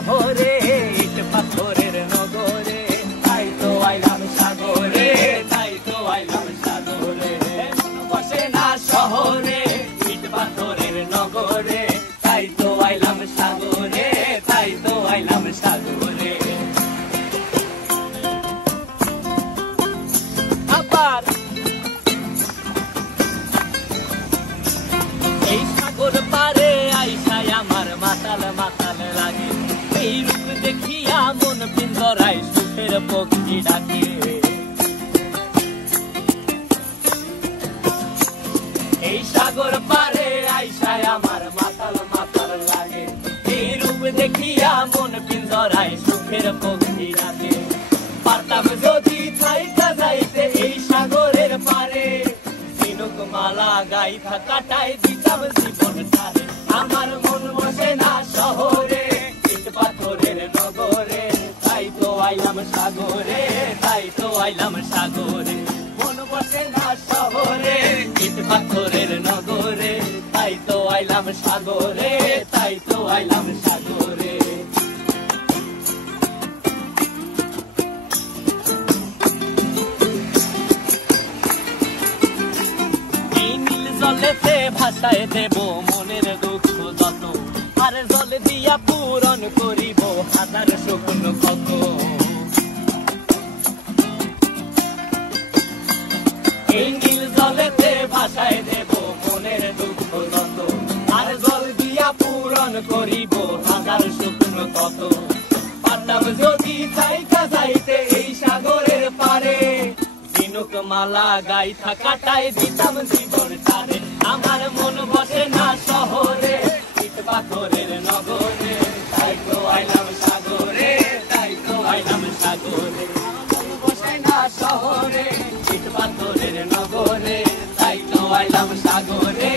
শহরে, ইট পাথরের নগরে, তাই তো আইলাম সাগরে, তাই তো আইলাম সাগরে। মন বসে না শহরে, ইট পাথরের নগরে, তাই তো আইলাম সাগরে, তাই তো আইলাম সাগরে। আবার এই সাগর পারে আইসায় আমার মাতাল মাতাল লাগে, এই রূপ দেখিয়া মন পিঞ্জরায় সুখের পক্ষী ডাকে। এই সাগর পারে আইসায় আমার মাতাল মাতাল লাগে, এই রূপ দেখিয়া মন পিঞ্জরায় সুখের পক্ষী ডাকে। পারতাম যদি থাইকা যাইতে এই সাগরের পারে, ঝিনুক মালা গাইথা কাটাই দিতাম জীবনটারে। আমার মন বসে না শহরে, ইট পাথরের নগরে, তাই তো আইলাম সাগরে, তাই তো আইলাম সাগরে। মন বসে না শহরে, ইট পাথরের নগরে, তাই তো আইলাম সাগরে, তাই তো আইলাম সাগরে। জলেতে ভাসায় দেব মনের দুঃখ যত, আর জল দিয়া পূরণ করিব হাজার শুকনো ক্ষত। এই নীল জলেতে ভাসায় দেব মনের দুঃখ যত, আর জল দিয়া পূরণ করিব হাজার শুকনো ক্ষত। পারতাম যদি থাইকা যাইতে এই সাগরের পারে, ঝিনুক মালা গাইথা কাটাই দিতাম জীবনটারে। আমার মন বসে না শহরে, ইট পাথরের নগরে, তাই তো আইলাম সাগরে, তাই তো আইলাম সাগরে। মন বসে না শহরে, ইট পাথরের নগরে, তাই তো আইলাম সাগরে,